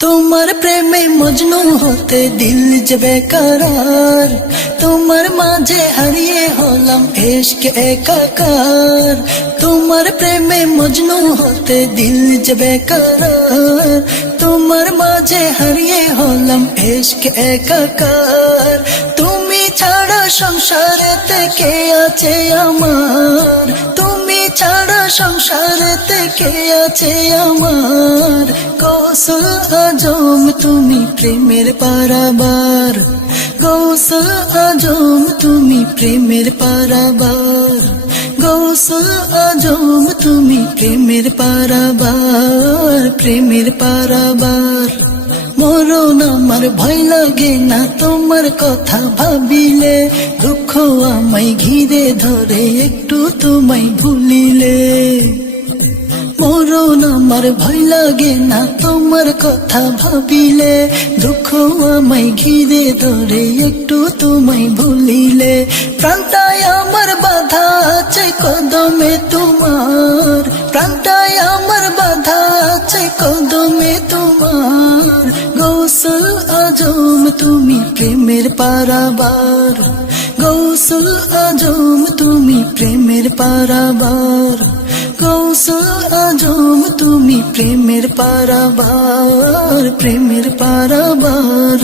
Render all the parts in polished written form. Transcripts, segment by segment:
তোমার প্রেমে মজনু হতে দিল যে বেকরার, তোমার মাঝে হারিয়ে হলাম ইশক একাকার। তোমার প্রেমে মজনু হতে দিল যে বেকরার, তোমার মাঝে হারিয়ে হলাম ইশক একাকার। তুমি ছাড়া সংসারেতে কে আছে আমার, তুমি ছাড়া সংসারেতে কে আছে আমার। কৌশল আজম তুমি প্রেমের পারাবার, কৌশল আজম তুমি প্রেমের পারাবার, কৌশল আজম তুমি প্রেমের পারাবার, প্রেমের পারাবার। মরণ আমার ভয় লাগে না তোমার কথা ভাবিলে, দুঃখ আমায় ঘিরে ধরে একটু তোমায় ভুলিলে। মরণ আমার ভয় লাগে না তোমার কথা ভাবিলে, দুঃখ আমায় ঘিরে ধরে একটু তোমায় ভুলিলে। প্রাণটায় আমার বাধা আছে কদমে তোমার, প্রাণটায় আমার বাধা আছে কদমে তোমার। গৌসল আজম তুমি প্রেমের পারাবার, গৌসল আজম তুমি প্রেমের পারাবার, গৌসল আজম তুমি প্রেমের পারাবার, প্রেমের পারাবার।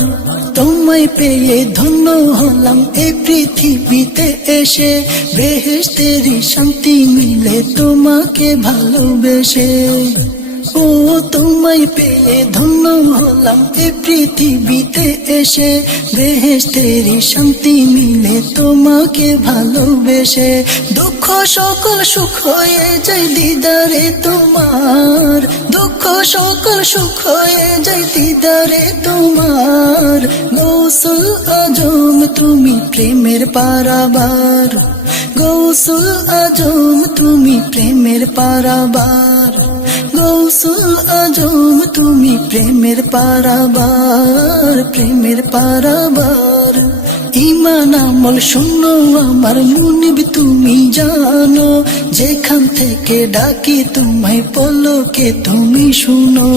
তোমায় পেয়ে ধন্য হলাম এই পৃথিবীতে এসে, বেহেশতেরই শান্তি মিলে তোমাকে ভালোবেসে। ও তোমায় পেয়ে ধন্য হলাম এই পৃথিবীতে এসে, বেহেশতেরই শান্তি মিলে তোমাকে ভালোবেসে। দুঃখ সকল সুখ হয়ে যায় দিদারে তোমার, দুঃখ সকল সুখ হয়ে যায় দিদারে তোমার। গৌসল আজম তুমি প্রেমের পারাবার, গৌসল আজম তুমি প্রেমের পারাবার, গৌসল আজম তুমি প্রেমের পারাবার, প্রেমের পারাবার। ঈমান আমল শূন্য আমার মুনিব তুমি জানো, যেখান থেকে ডাকি তোমায় পলকে তুমি শুনো।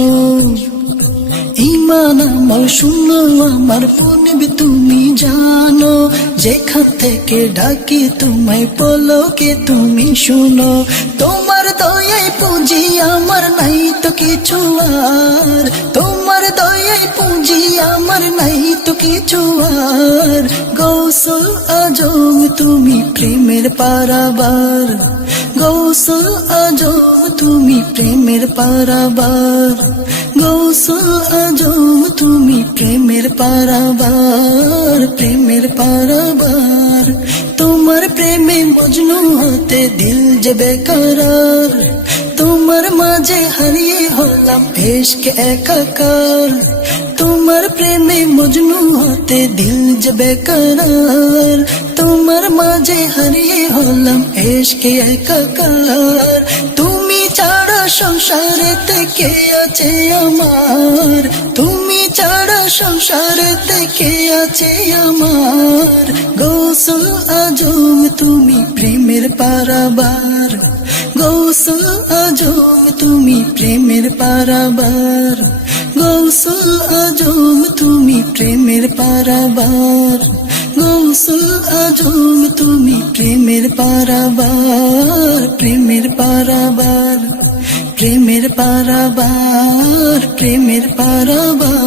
ঈমান আমল শূন্য আমার মুনিব তুমি জানো, যেখান থেকে ডাকি তোমায় পলকে তুমি শুনো। তোমার দয়ায় পুঁজি আমার নাই তো কিছু আর, তোমার দয়ায় পুঁজি আমার নাই তো কিছু আর। গৌসল আজম তুমি প্রেমের পারাবার, গৌসল আজম তুমি প্রেমের পারাবার, গৌসল আজম তুমি প্রেমের পারাবার, প্রেমের পারাবার। তোমার প্রেমে মজনু হতে দিল যে বেকরার, তোমার মাঝে হারিয়ে হলাম ইশক একাকার। তোমার প্রেমে মজনু হতে দিল যে বেকরার, তোমার মাঝে হারিয়ে হলাম ইশক একাকার। তুমি ছাড়া সংসারেতে কে আছে আমার, তুমি ছাড়া সংসারেতে কে আছে আমার। গৌসল আজম তুমি প্রেমের পারাবার, গৌসল আজম তুমি প্রেমের পারাবার, গৌসল আজম তুমি প্রেমের পারাবার, গৌসল আজম তুমি প্রেমের পারাবার, প্রেমের পারাবার, প্রেমের পারাবার, প্রেমের পারাবার।